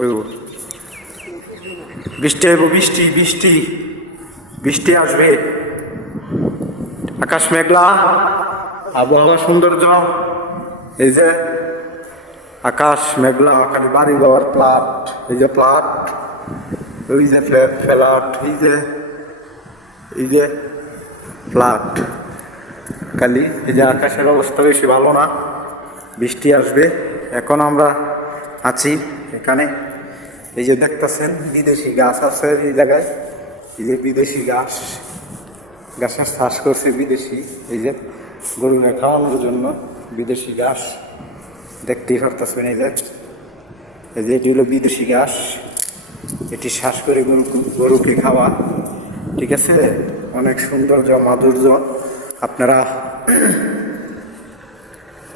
ওই বৃষ্টি আইব, বৃষ্টি বৃষ্টি বৃষ্টি আসবে। আকাশ মেঘলা, আবহাওয়া সৌন্দর্য। এই যে আকাশ মেঘলা, খালি বাড়ি ঘর প্লাট, এই যে প্লাট, ওই যে ফ্ল্যাট, এই যে ফ্ল্যাট। খালি এই যে আকাশের অবস্থা বেশি ভালো না, বৃষ্টি আসবে। এখন আমরা আছি এখানে, এই যে দেখতেছেন বিদেশি গাছ আছে এই জায়গায়, এই যে বিদেশি গাছ, গাছের চাষ করছে বিদেশি, এই যে গরুকে খাওয়ানোর জন্য বিদেশি ঘাস দেখতেই পারতেছেন। এই যে এটি হলো বিদেশি ঘাস, এটি শ্বাস করে গরুকে খাওয়া। ঠিক আছে, অনেক সৌন্দর্য মাধুর্য, আপনারা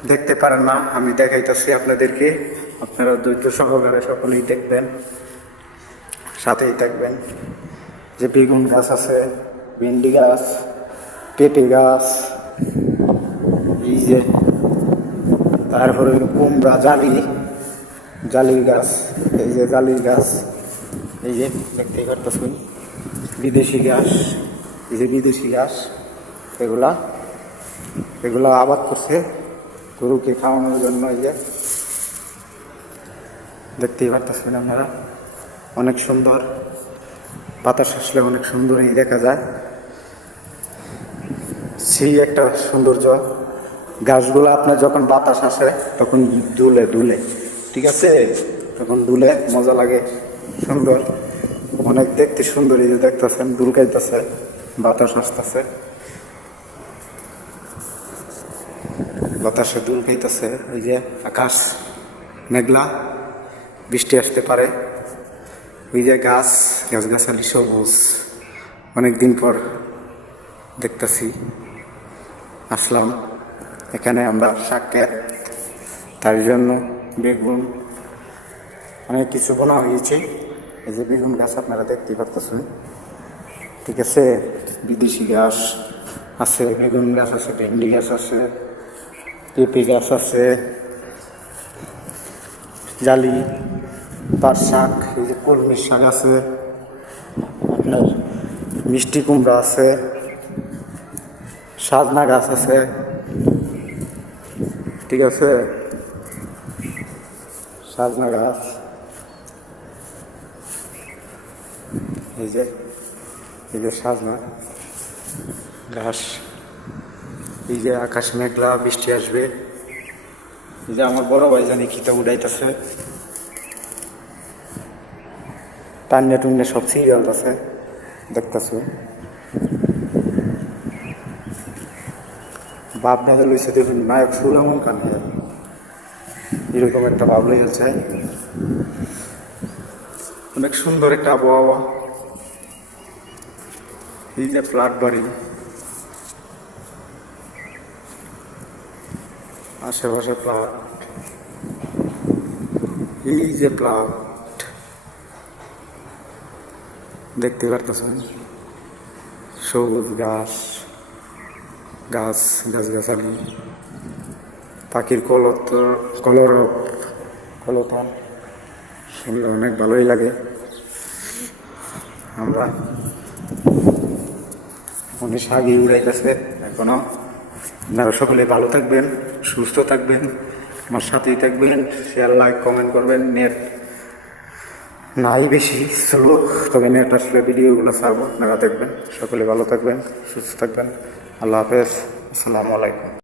দেখতে পারেন না, আমি দেখাইতেছি আপনাদেরকে। আপনারা ধৈর্য সহকারে সকলেই দেখবেন, সাথেই থাকবেন। যে বেগুন গাছ আছে, ভেন্ডি গাছ, পেঁপে গাছ, এই যে তারপরে কুমড়া, জালির গাছ, এই যে জালির গাছ, এই যে দেখতেই পারতেছেন বিদেশি ঘাস, এই যে বিদেশি ঘাস, এগুলা আবাদ করছে গরুকে খাওয়ানোর জন্য। এই যে দেখতেই পারতেছেন আপনারা, অনেক সুন্দর, বাতাস আসলে অনেক সুন্দরই দেখা যায়। সেই একটা সৌন্দর্য। গাছগুলো আপনার যখন বাতাস আসে তখন দুলে, ঠিক আছে, তখন দুলে মজা লাগে, সুন্দর, অনেক দেখতে সুন্দর। এই যে দেখতেছেন দুল খাইতেছে, বাতাস আসতেছে, বাতাসে দুল খাইতেছে। এই যে আকাশ মেঘলা, বৃষ্টি আসতে পারে। ওই যে গাছগাছালি সবুজ, অনেকদিন পর দেখতেছি, আসলাম এখানে আমরা শাকের, তার জন্য বেগুন, অনেক কিছু বোনা হয়েছে। এই যে বেগুন গাছ আপনারা দেখতেই পারতেছেন, ঠিক আছে, বিদেশি গাছ আছে, বেগুন গাছ আছে, ভেন্ডি গাছ আছে, পেঁপে গাছ আছে, জালি, পাট শাক, এই যে কলমির শাক আছে, আপনার মিষ্টি কুমড়া আছে, সাজনা গাছ আছে, ঠিক আছে, সাজনা গাছ, এই যে সাজনা ঘাস। এই যে আকাশ মেঘলা, বৃষ্টি আসবে। এই যে আমার বড় ভাই জানি খিতা উড়াইতেছে, টান্নে টুন্নে সব সিরিয়াল আছে, দেখতেছো। বাপ না লইছে দেখুন, নায়ক সুলামন খান, এরকম একটা ভাব লইছে। অনেক সুন্দর একটা আবহাওয়া। এই যে ফ্ল্যাট বাড়ি, আশেপাশে ফ্ল্যাট, এই যে ফ্ল্যাট দেখতে পারতেছেন, সবুজ গাছগাছালি, পাখির কলতান শুনলে অনেক ভালোই লাগে। আমরা অনেক আগে উড়াইতেছে এখনো। আপনারা সকলে ভালো থাকবেন, সুস্থ থাকবেন, আমার সাথেই থাকবেন, শেয়ার লাইক কমেন্ট করবেন। নেট নাই বেশি স্লো, তবে নেট আসলে ভিডিওগুলো ছাড়বো, আপনারা দেখবেন। সকলে ভালো থাকবেন, সুস্থ থাকবেন। আল্লাহ হাফেজ, আসসালামু আলাইকুম।